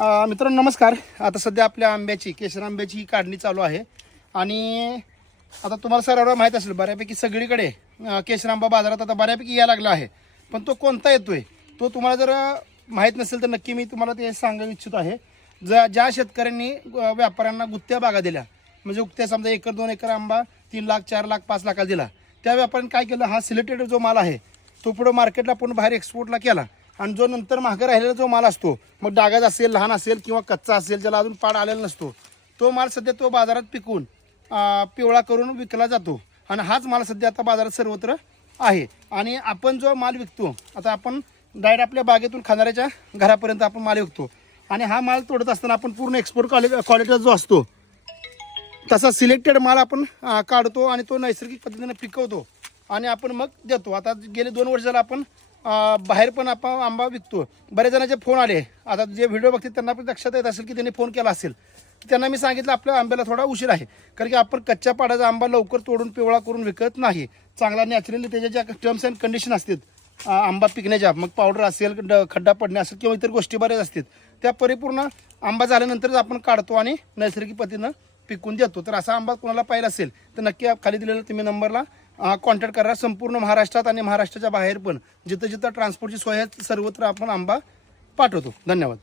मित्रांनो नमस्कार. आता सध्या आपल्या आंब्याची केशर आंब्याची ही काढणी चालू आहे आणि आता तुम्हाला सर्व माहीत असेल बऱ्यापैकी सगळीकडे केशर आंबा बाजारात आता बऱ्यापैकी यायला लागला आहे. पण तो कोणता येतोय तो तुम्हाला जर माहीत नसेल तर नक्की मी तुम्हाला ते सांगू इच्छितो आहे. ज्या शेतकऱ्यांनी व्यापाऱ्यांना गुत्त्या बागा दिल्या, म्हणजे उक्त्या समजा 1-2 एकर आंबा 3 लाख 4 लाख 5 लाखाला दिला, त्या व्यापाऱ्यांनी काय केलं, हा सिलेक्टेड जो माल आहे तो पुढे मार्केटला पूर्ण बाहेर एक्सपोर्टला केला आणि जो नंतर मागे राहिलेला जो माल असतो, मग डागाच असेल, लहान असेल किंवा कच्चा असेल, ज्याला अजून पाड आलेला नसतो, तो माल सध्या तो बाजारात पिकवून पिवळा करून विकला जातो. आणि हाच माल सध्या आता बाजारात सर्वत्र आहे. आणि आपण जो माल विकतो, आता आपण डायरेक्ट आपल्या बागेतून खाणाऱ्याच्या घरापर्यंत आपण माल विकतो आणि हा माल तोडत असताना आपण पूर्ण एक्सपोर्ट क्वालिटीचा जो असतो तसा सिलेक्टेड माल आपण काढतो आणि तो नैसर्गिक पद्धतीने पिकवतो आणि आपण मग देतो. आता गेले 2 वर्ष झाला आपण बाहेर पण आपण आंबा विकतो. बरेच जणांचे फोन आले, आता जे व्हिडिओ बघतील त्यांना पण लक्षात येत असेल की त्यांनी फोन केला असेल. त्यांना मी सांगितलं आपल्या आंब्याला थोडा उशीर आहे, कारण की आपण कच्च्या पाडाचा आंबा लवकर तोडून पिवळा करून विकत नाही. चांगला नॅचरली त्याच्या ज्या टर्म्स अँड कंडिशन असतात आंबा पिकण्याच्या, मग पावडर असेल, खड्डा पडणे असेल किंवा इतर गोष्टी बऱ्याच असतात, त्या परिपूर्ण आंबा झाल्यानंतरच आपण काढतो आणि नैसर्गिक पद्धतीनं पिकून देतो. तर असा आंबा कोणाला पाहिजे असेल तर नक्की खाली दिलेल्या तुम्ही नंबरला कॉन्टॅक्ट करा. संपूर्ण महाराष्ट्रात आणि महाराष्ट्राच्या बाहेर पण जिथं जिथं ट्रान्सपोर्टची सोय आहे सर्वत्र आपण आंबा पाठवतो. धन्यवाद.